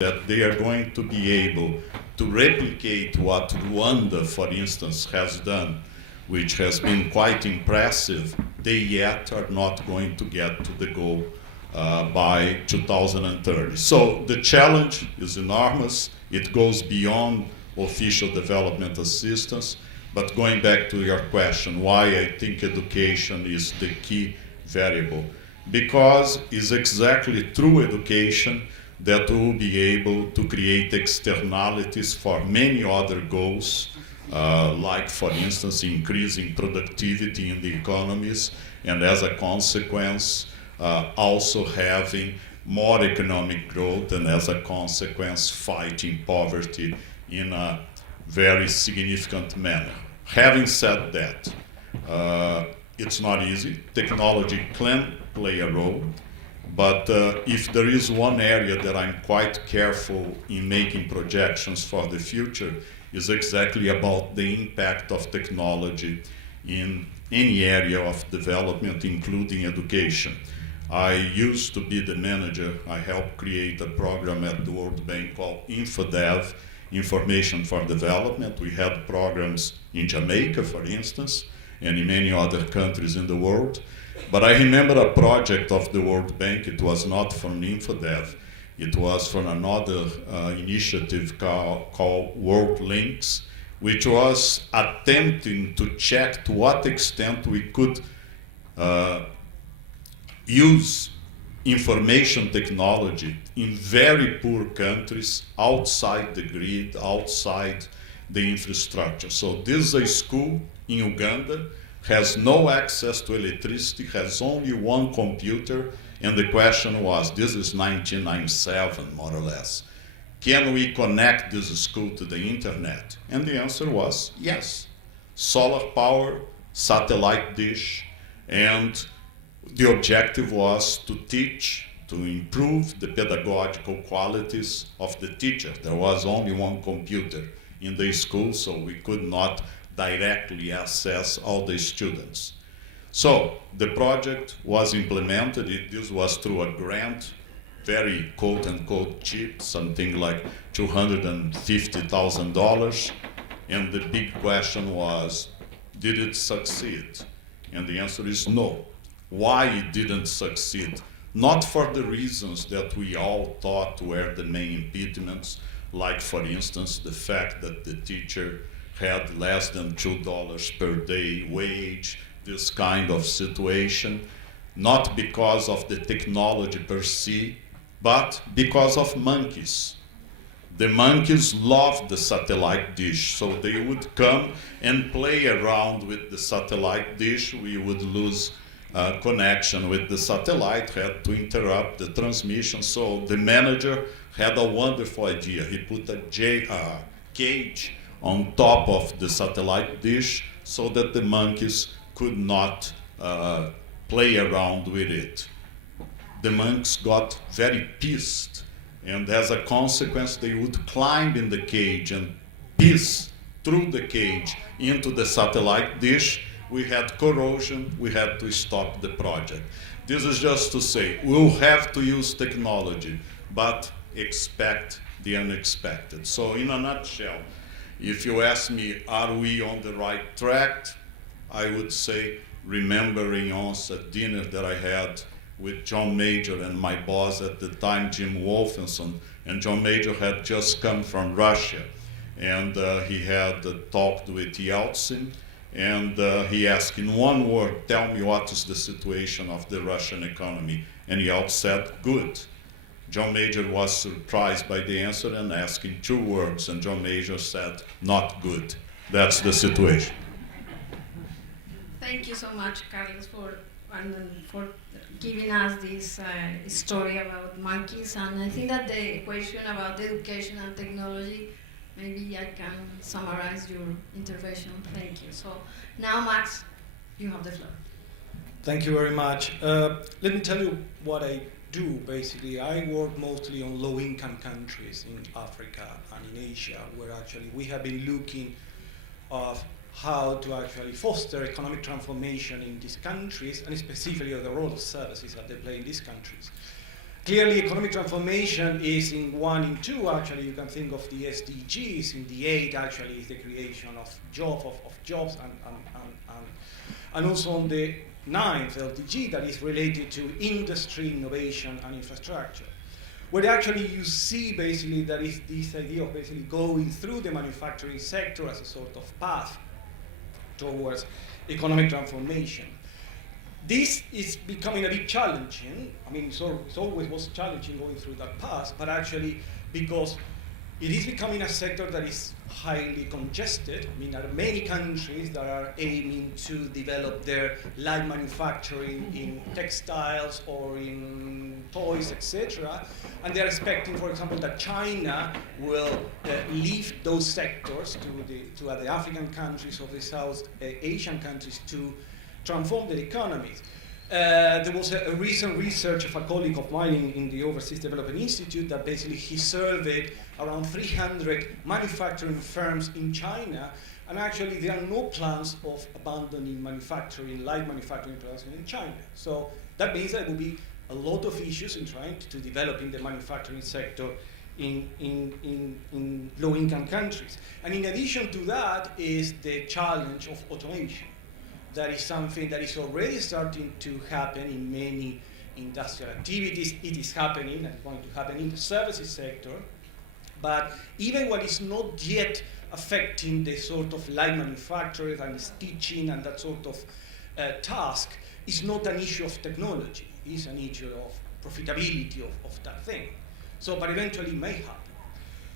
that they are going to be able to replicate what Rwanda, for instance, has done, which has been quite impressive, they yet are not going to get to the goal by 2030. So the challenge is enormous. It goes beyond official development assistance. But going back to your question, why I think education is the key variable, because it's exactly through education that we'll be able to create externalities for many other goals, like, for instance, increasing productivity in the economies, and as a consequence, also having more economic growth, and as a consequence, fighting poverty in a very significant manner. Having said that, it's not easy. Technology can play a role, but if there is one area that I'm quite careful in making projections for the future, is exactly about the impact of technology in any area of development, including education. I used to be the manager. I helped create a program at the World Bank called InfoDev, Information for Development. We had programs in Jamaica, for instance, and in many other countries in the world. But I remember a project of the World Bank. It was not from InfoDev. It was from another initiative called World Links, which was attempting to check to what extent we could use information technology in very poor countries outside the grid, outside the infrastructure. So this is a school in Uganda, has no access to electricity, has only one computer, and the question was, this is 1997, more or less, can we connect this school to the internet? And the answer was yes. Solar power, satellite dish, and the objective was to teach, to improve the pedagogical qualities of the teacher. There was only one computer in the school, so we could not directly access all the students. So the project was implemented. This was through a grant, very quote-unquote cheap, something like $250,000. And the big question was, did it succeed? And the answer is no. Why it didn't succeed? Not for the reasons that we all thought were the main impediments, like, for instance, the fact that the teacher had less than $2 per day wage, this kind of situation, not because of the technology per se, but because of monkeys. The monkeys loved the satellite dish, so they would come and play around with the satellite dish. We would lose connection with the satellite, had to interrupt the transmission. So the manager had a wonderful idea. He put a cage on top of the satellite dish so that the monkeys could not play around with it. The monkeys got very pissed, and as a consequence, they would climb in the cage and piss through the cage into the satellite dish. We had corrosion, we had to stop the project. This is just to say, we'll have to use technology, but expect the unexpected. So in a nutshell, if you ask me, are we on the right track? I would say, remembering once a dinner that I had with John Major and my boss at the time, Jim Wolfenson, and John Major had just come from Russia, and he had talked with Yeltsin, and he asked, in one word, tell me what is the situation of the Russian economy. And Yeltsin said, good. John Major was surprised by the answer and asked in 2 words, and John Major said, not good. That's the situation. Thank you so much, Carlos, for giving us this story about monkeys. And I think that the question about education and technology, maybe I can summarize your intervention. Thank you. So now, Max, you have the floor. Thank you very much. Let me tell you what I do, basically. I work mostly on low-income countries in Africa and in Asia, where actually we have been looking of how to actually foster economic transformation in these countries, and specifically of the role of services that they play in these countries. Clearly, economic transformation is in 1 and 2, actually. You can think of the SDGs. In the 8, actually, is the creation of jobs, and also on the 9th LDG, that is related to industry, innovation, and infrastructure. Where actually you see basically that is this idea of basically going through the manufacturing sector as a sort of path towards economic transformation. This is becoming a bit challenging. I mean, it always was challenging going through that path, but actually because it is becoming a sector that is highly congested. I mean, there are many countries that are aiming to develop their light manufacturing in textiles or in toys, etc. And they're expecting, for example, that China will leave those sectors to the African countries or the South Asian countries to transform their economies. There was a recent research of a colleague of mine in the Overseas Development Institute that basically he surveyed around 300 manufacturing firms in China, and actually there are no plans of abandoning manufacturing, light manufacturing production in China. So that means there will be a lot of issues in trying to develop in the manufacturing sector in low-income countries. And in addition to that is the challenge of automation. That is something that is already starting to happen in many industrial activities. It is happening and going to happen in the services sector. But even what is not yet affecting the sort of light manufacturers and stitching and that sort of task is not an issue of technology. It's an issue of profitability of that thing. So, but eventually it may happen.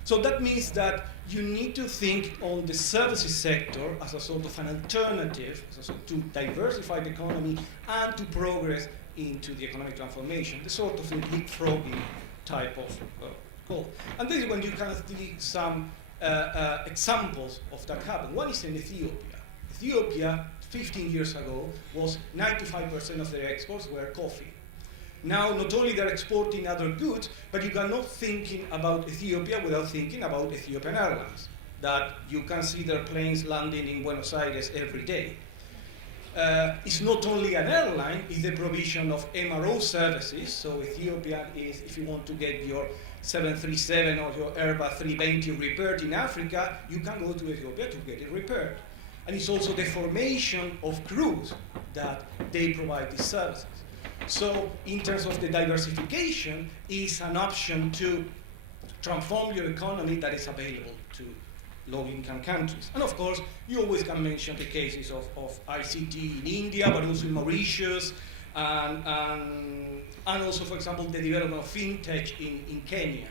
So that means that you need to think on the services sector as a sort of an alternative to diversify the economy and to progress into the economic transformation, the sort of leapfrogging type of goal. And this is when you can see some examples of that happen. One is in Ethiopia. Ethiopia, 15 years ago, was 95% of their exports were coffee. Now, not only they're exporting other goods, but you are not thinking about Ethiopia without thinking about Ethiopian Airlines, that you can see their planes landing in Buenos Aires every day. It's not only an airline, it's the provision of MRO services. So Ethiopia is, if you want to get your 737 or your Airbus 320 repaired in Africa, you can go to Ethiopia to get it repaired. And it's also the formation of crews that they provide these services. So in terms of the diversification, is an option to transform your economy that is available to low-income countries. And of course, you always can mention the cases of ICT in India, but also in Mauritius, and also, for example, the development of fintech in Kenya,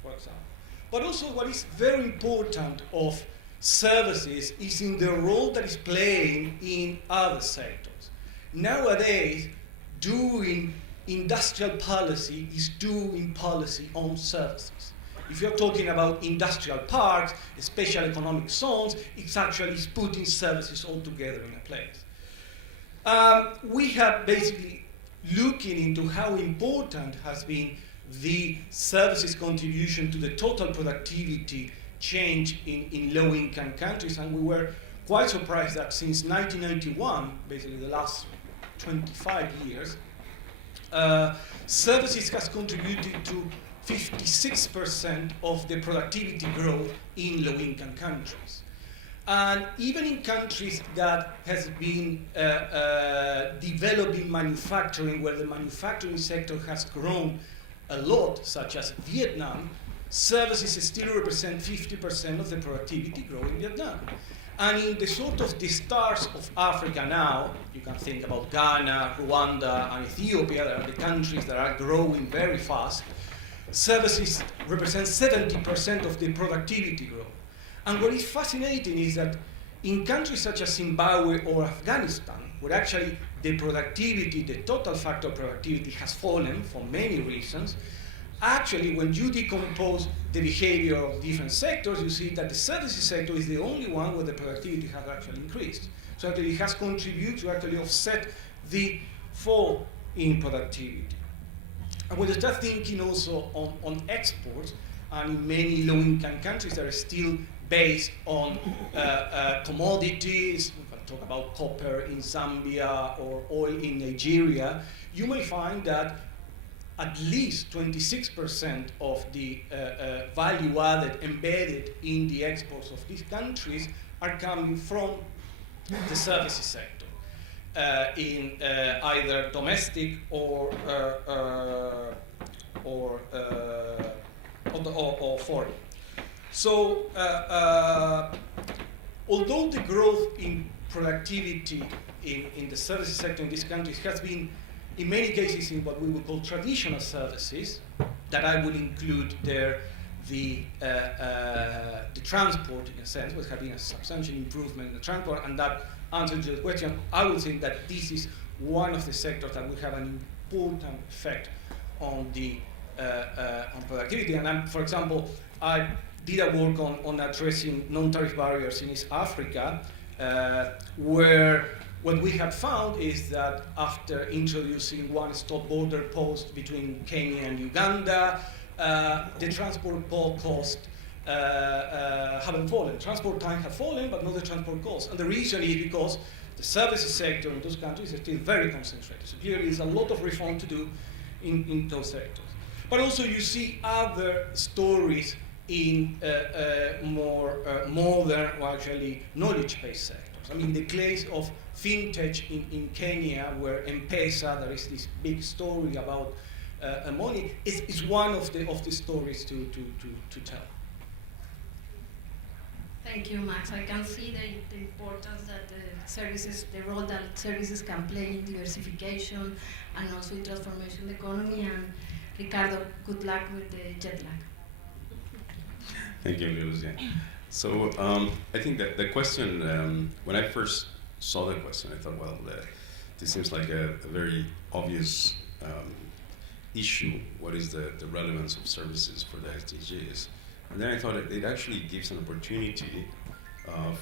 for example. But also what is very important of services is in the role that is playing in other sectors. Nowadays, doing industrial policy is doing policy on services. If you're talking about industrial parks, special economic zones, it's actually putting services all together in a place. We have basically looking into how important has been the services contribution to the total productivity change in low-income countries, and we were quite surprised that since 1991, basically the last 25 years, services has contributed to 56% of the productivity growth in low-income countries. And even in countries that has been developing manufacturing, where the manufacturing sector has grown a lot, such as Vietnam, services still represent 50% of the productivity growth in Vietnam. And in the sort of the stars of Africa now, you can think about Ghana, Rwanda, and Ethiopia, that are the countries that are growing very fast. Services represent 70% of the productivity growth. And what is fascinating is that in countries such as Zimbabwe or Afghanistan, where actually the productivity, the total factor of productivity has fallen for many reasons, actually, when you decompose the behavior of different sectors, you see that the services sector is the only one where the productivity has actually increased. So actually it has contributed to actually offset the fall in productivity. And when you start thinking also on exports, and in many low-income countries that are still based on commodities, we can talk about copper in Zambia or oil in Nigeria, you may find that at least 26% of the value added embedded in the exports of these countries are coming from the services sector, in either domestic or foreign. So, although the growth in productivity in the services sector in these countries has been, in many cases, in what we would call traditional services, that I would include there the transport, in a sense, which has been a substantial improvement in the transport, and that answers your question. I would think that this is one of the sectors that will have an important effect on the on productivity. And for example, I did a work on addressing non-tariff barriers in East Africa, where what we have found is that after introducing one-stop border post between Kenya and Uganda, the transport cost haven't fallen. Transport time have fallen, but not the transport costs. And the reason is because the services sector in those countries is still very concentrated. So clearly there's a lot of reform to do in those sectors. But also you see other stories in more modern, or actually knowledge-based sectors. I mean, the case of fintech in Kenya, where M-Pesa, there is this big story about money, is one of the stories to tell. Thank you, Max. I can see the importance that the role that services can play in diversification and also in transformation of the economy. And Ricardo, good luck with the jet lag. Thank you, Lucia. So I think that the question, when I first saw the question, I thought, well, this seems like a very obvious issue. What is the relevance of services for the SDGs? And then I thought it actually gives an opportunity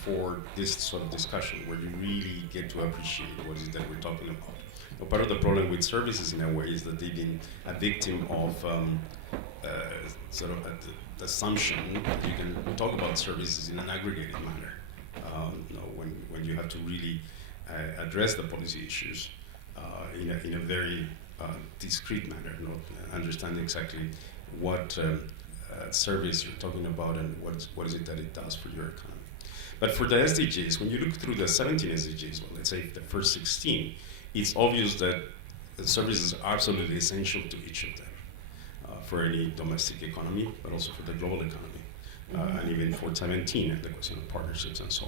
for this sort of discussion where you really get to appreciate what is it that we're talking about. Now, part of the problem with services in a way is that they've been a victim of sort of the assumption that you can talk about services in an aggregated manner. When you have to really address the policy issues in a very discrete manner, understand exactly what service you're talking about and what is it that it does for your economy. But for the SDGs, when you look through the 17 SDGs, well, let's say the first 16, it's obvious that services are absolutely essential to each of them for any domestic economy, but also for the global economy, and even for 17 and the question of partnerships and so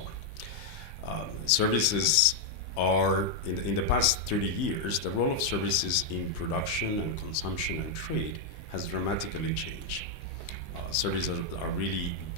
on. Services are, in the past 30 years, the role of services in production and consumption and trade has dramatically changed. Services are really